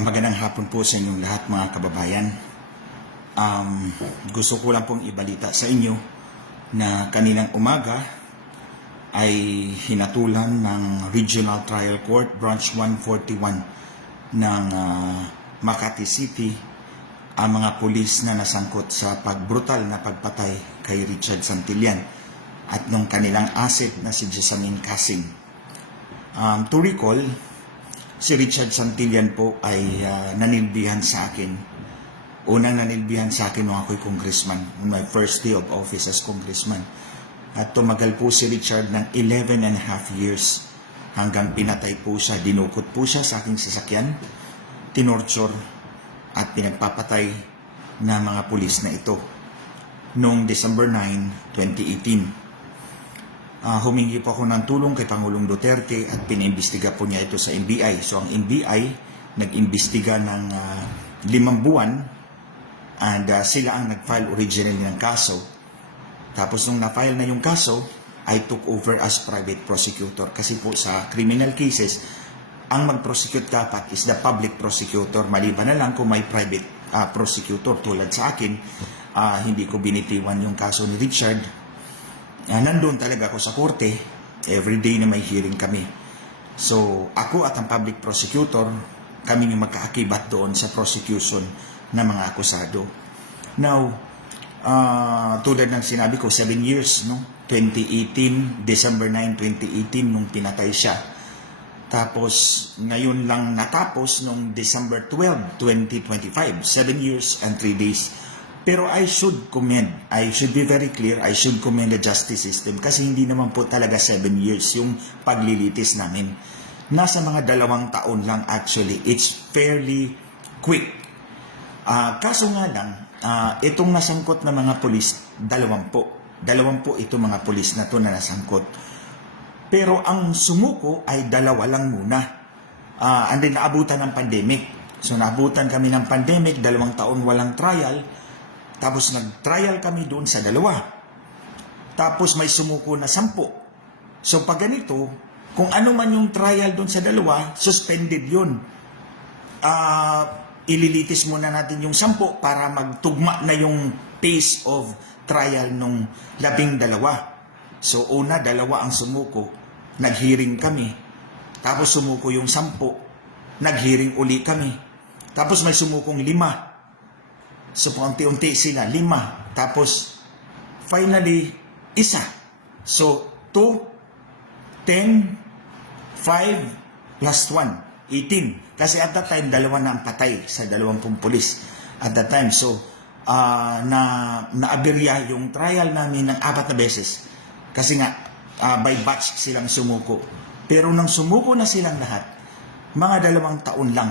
Magandang hapon po sa inyong lahat mga kababayan. Gusto ko lang pong ibalita sa inyo na kaninang umaga ay hinatulan ng Regional Trial Court Branch 141 ng Makati City ang mga pulis na nasangkot sa pagbrutal na pagpatay kay Richard Santillan at nung kanilang asset na si Jessamine Casing. To recall, si Richard Santillan po ay nanilbihan sa akin. Unang nanilbihan sa akin nung ako'y congressman, on my first day of office as congressman. At tumagal po si Richard ng 11 and a half years hanggang pinatay po siya, dinukot po siya sa aking sasakyan, tinorture at pinagpapatay na mga pulis na ito noong December 9, 2018. Humingi po ako ng tulong kay Pangulong Duterte at pinimbestiga po niya ito sa NBI. So ang NBI nag-imbestiga ng 5 buwan and sila ang nag-file originally ng kaso. Tapos nung na-file na yung kaso, I took over as private prosecutor. Kasi po sa criminal cases, ang mag-prosecute dapat is the public prosecutor. Maliban na lang kung may private prosecutor tulad sa akin, hindi ko binitiwan yung kaso ni Richard. Nandun talaga ako sa korte, everyday na may hearing kami. So, ako at ang public prosecutor, kami yung magkaakibat doon sa prosecution ng mga akusado. Now, tulad ng sinabi ko, 7 years, no? 2018, December 9, 2018, nung pinatay siya. Tapos, ngayon lang natapos nung December 12, 2025, 7 years and 3 days. Pero I should be very clear, I should commend the justice system kasi hindi naman po talaga 7 years yung paglilitis namin. Nasa mga 2 taon lang actually. It's fairly quick. Kaso nga lang, itong nasangkot na mga pulis, 2 po. 2 po itong mga pulis na to na nasangkot. Pero ang sumuko ay 2 lang muna. And then naabutan ng pandemic. So naabutan kami ng pandemic, 2 taon walang trial. Tapos nag-trial kami doon sa 2. Tapos may sumuko na 10. So pag ganito, kung ano man yung trial doon sa 2, suspended yun. Ililitis muna natin yung 10 para magtugma na yung pace of trial nung 12. So una, 2 ang sumuko. Nag-hearing kami. Tapos sumuko yung 10. Nag-hearing uli kami. Tapos may sumukong 5. So, paunti-unti sila, 5. Tapos, finally, 1. So, 2, 10, 5, plus 1, 18. Kasi at that time, 2 na ang patay sa 20 pulis. At that time, so, naaberya yung trial namin ng 4 na beses. Kasi nga, by batch silang sumuko. Pero nang sumuko na silang lahat, mga 2 taon lang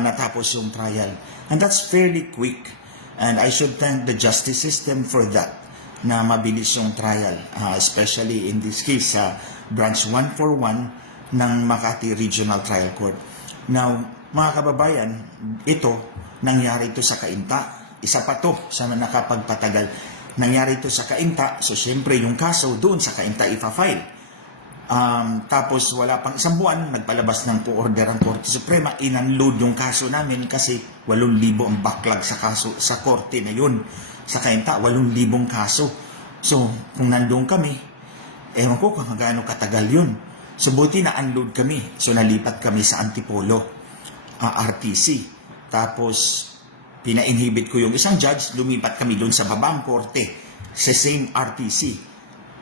natapos yung trial. And that's fairly quick. And I should thank the justice system for that, na mabilis yung trial, especially in this case sa Branch 141 ng Makati Regional Trial Court. Now, mga kababayan, nangyari ito sa Cainta. Isa pa to sa nakapagpatagal. Nangyari ito sa Cainta, so syempre yung kaso doon sa Cainta ipa-file. Tapos wala pang 1 buwan, nagpalabas ng order ang Korte Suprema, in-unload yung kaso namin kasi 8,000 ang backlog sa kaso sa korte na yun. Sa Cainta, 8,000 kaso. So, kung nandun kami, ewan ko kung gaano katagal yun. So, buti na-unload kami. So, nalipat kami sa Antipolo, RTC. Tapos, pina-inhibit ko yung isang judge, lumipat kami doon sa babang korte, sa same RTC.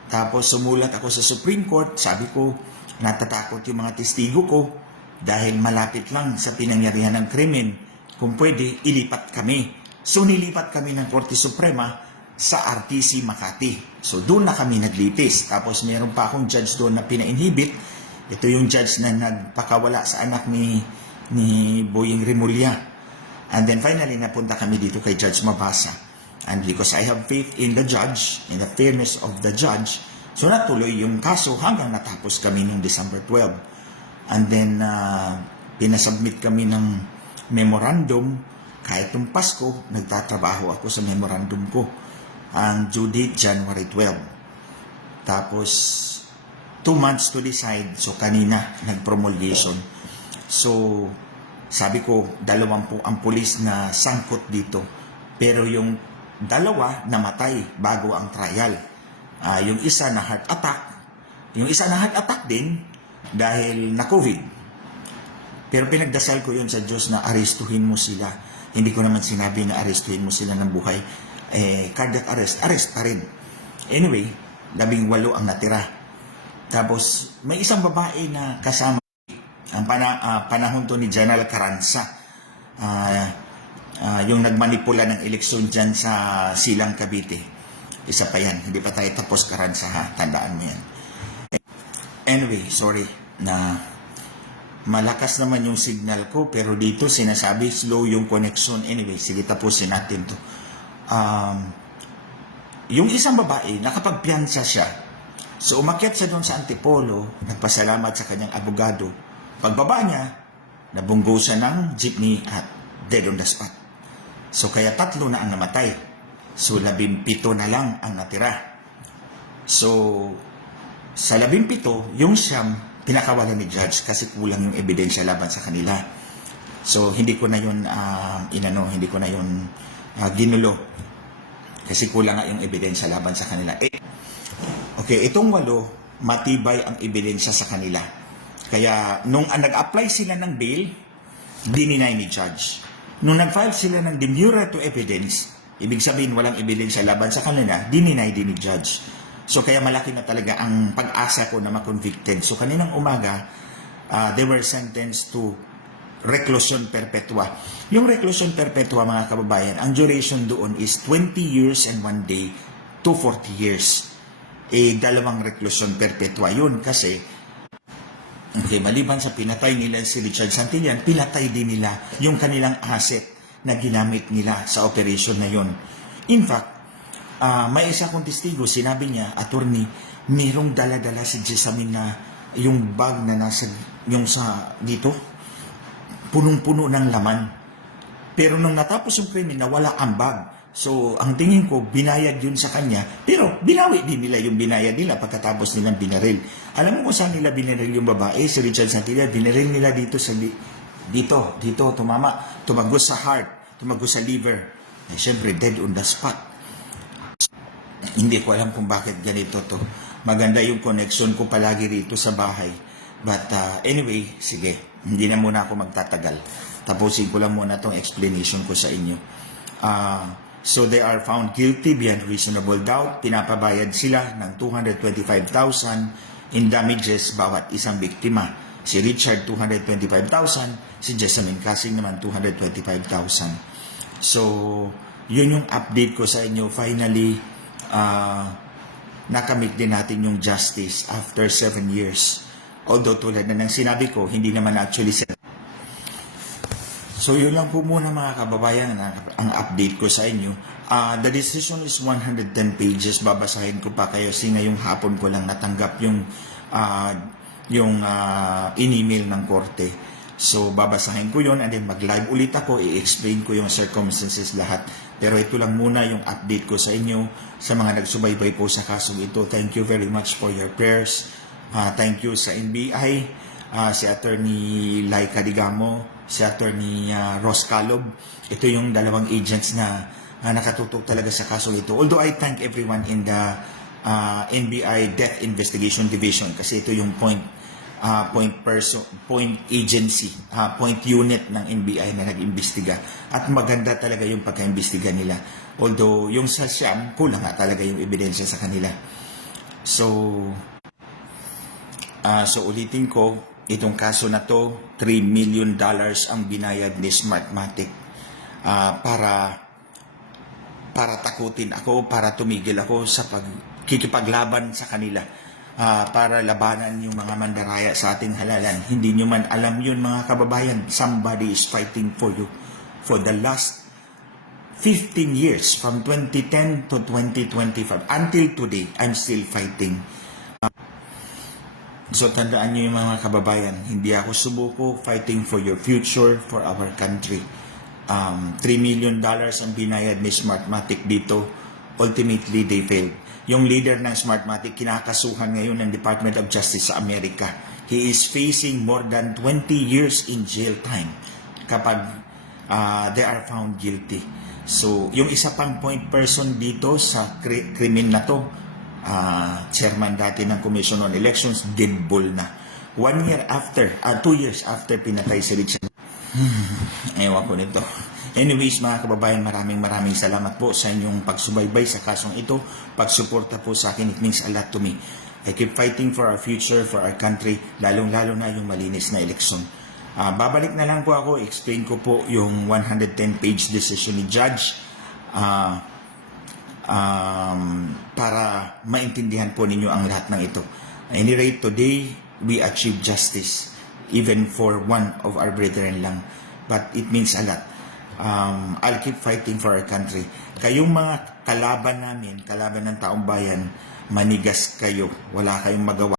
Tapos sumulat ako sa Supreme Court, sabi ko, natatakot yung mga testigo ko dahil malapit lang sa pinangyarihan ng krimen. Kung pwede, ilipat kami. So nilipat kami ng Korte Suprema sa RTC Makati. So doon na kami naglitis. Tapos meron pa akong judge doon na pina-inhibit. Ito yung judge na nagpakawala sa anak ni Boying Remulla. And then finally, napunta kami dito kay Judge Mabasa. And because I have faith in the judge, in the fairness of the judge, so natuloy yung kaso hanggang natapos kami noong December 12. And then, pinasubmit kami ng memorandum. Kahit nung Pasko, nagtatrabaho ako sa memorandum ko. Ang due date, January 12. Tapos, 2 months to decide. So, kanina, nag-promulgation. So, Sabi ko, 20 ang pulis na sangkot dito. Pero yung dalawa namatay bago ang trial. Yung isa na heart attack. Yung isa na heart attack din dahil na COVID. Pero pinagdasal ko yun sa Diyos na arestuhin mo sila. Hindi ko naman sinabi na arestuhin mo sila ng buhay. Cardiac arrest pa rin. Anyway, 18 ang natira. Tapos, may isang babae na kasama ang panahon to ni General Carranza. Yung nagmanipula ng eleksyon dyan sa Silang Cavite. Isa pa yan. Hindi pa tayo tapos Carranza, ha? Tandaan mo yan. Anyway, sorry na malakas naman yung signal ko, pero dito sinasabi slow yung connection. Anyway, sige, tapusin natin to. Yung isang babae, nakapagpiyansa siya. So, umakyat siya doon sa Antipolo, nagpasalamat sa kanyang abogado. Pagbaba niya, nabunggo siya ng jeepney at dead on the spot. So, kaya 3 na ang namatay. So, 17 na lang ang natira. So, sa 17, yung siyam, pinakawalan ni judge kasi kulang yung ebidensya laban sa kanila. So, hindi ko na yun, hindi ko na yun ginulo. Kasi kulang nga yung ebidensya laban sa kanila. Okay, itong 8, matibay ang ebidensya sa kanila. Kaya, nung nag-apply sila ng bail, dininay ni judge. Nung nag-file sila ng demurrer to evidence, ibig sabihin walang ebidensya laban sa kanila, dininay din ni judge. So, kaya malaki na talaga ang pag-asa ko na ma-convicted. So, kaninang umaga, they were sentenced to reclusion perpetua. Yung reclusion perpetua, mga kababayan, ang duration doon is 20 years and 1 day to 40 years. 2 reclusion perpetua yun kasi okay, maliban sa pinatay nila si Richard Santillan, pinatay din nila yung kanilang asset na ginamit nila sa operation na yun. In fact, may isa kong testigo, sinabi niya, attorney, mayroong dala-dala si Jessamine na yung bag na nasa, yung sa dito, punong-puno ng laman. Pero nung natapos yung krimen, nawala ang bag. So, ang tingin ko, binayad yun sa kanya. Pero, binawi din nila yung binayad nila pagkatapos nilang binaril. Alam mo kung saan nila binaril yung babae, si Richard Santillan? Binaril nila dito sa, dito, tumama. Tumagos sa heart, tumagos sa liver. Eh, syempre, dead on the spot. Hindi ko alam kung bakit ganito to. Maganda yung connection ko palagi rito sa bahay. But anyway, sige, hindi na muna ako magtatagal. Tapusin ko lang muna tong explanation ko sa inyo. So they are found guilty beyond reasonable doubt. Pinapabayad sila ng 225,000 in damages bawat isang biktima. Si Richard, 225,000. Si Jessamine Casing naman, 225,000. So, yun yung update ko sa inyo. Finally, nakamit din natin yung justice after 7 years. Although tulad na ng sinabi ko, hindi naman actually set. So yun lang po muna mga kababayan ang update ko sa inyo. The decision is 110 pages. Babasahin ko pa kayo kasi ngayong hapon ko lang natanggap yung in-email ng korte. So babasahin ko yun and then mag-live ulit ako, i-explain ko yung circumstances lahat. Pero ito lang muna yung update ko sa inyo, sa mga nagsubaybay po sa kasong ito. Thank you very much for your prayers. Thank you sa NBI, si Attorney Laika Digamo, si Attorney Ross Calob. Ito yung dalawang agents na nakatutok talaga sa kasong ito. Although I thank everyone in the NBI Death Investigation Division kasi ito yung point agency, point unit ng NBI na nag-imbestiga. At maganda talaga yung pagka-imbestiga nila. Although yung sa Siam, kulang nga talaga yung ebidensya sa kanila. So ulitin ko, itong kaso na to, $3 million ang binayad ni Smartmatic para takutin ako, para tumigil ako sa pagkikipaglaban sa kanila. Para labanan yung mga mandaraya sa ating halalan. Hindi nyo man alam yun mga kababayan. Somebody is fighting for you. For the last 15 years, from 2010 to 2025, until today, I'm still fighting. So tandaan nyo yung mga kababayan, hindi ako subuko, fighting for your future, for our country. $3 million ang binayad ni Smartmatic dito. Ultimately, they failed. Yung leader ng Smartmatic, kinakasuhan ngayon ng Department of Justice sa Amerika. He is facing more than 20 years in jail time. kapag they are found guilty. So, yung isa pang point person dito sa krimen na to, chairman dati ng Commission on Elections, Didbol na. 2 years after pinatay si Richard. Ewan ko nito. Anyways, mga kababayan, maraming salamat po sa inyong pagsubaybay sa kasong ito, pagsuporta po sa akin. It means a lot to me. I keep fighting for our future, for our country, lalong-lalo na yung malinis na eleksyon. Babalik na lang po ako, explain ko po yung 110-page decision ni Judge para maintindihan po ninyo ang lahat ng ito. At any rate, today, we achieve justice, even for one of our brethren lang. But it means a lot. I'll keep fighting for our country. Kayong mga kalaban namin, kalaban ng taong bayan, manigas kayo. Wala kayong magawa.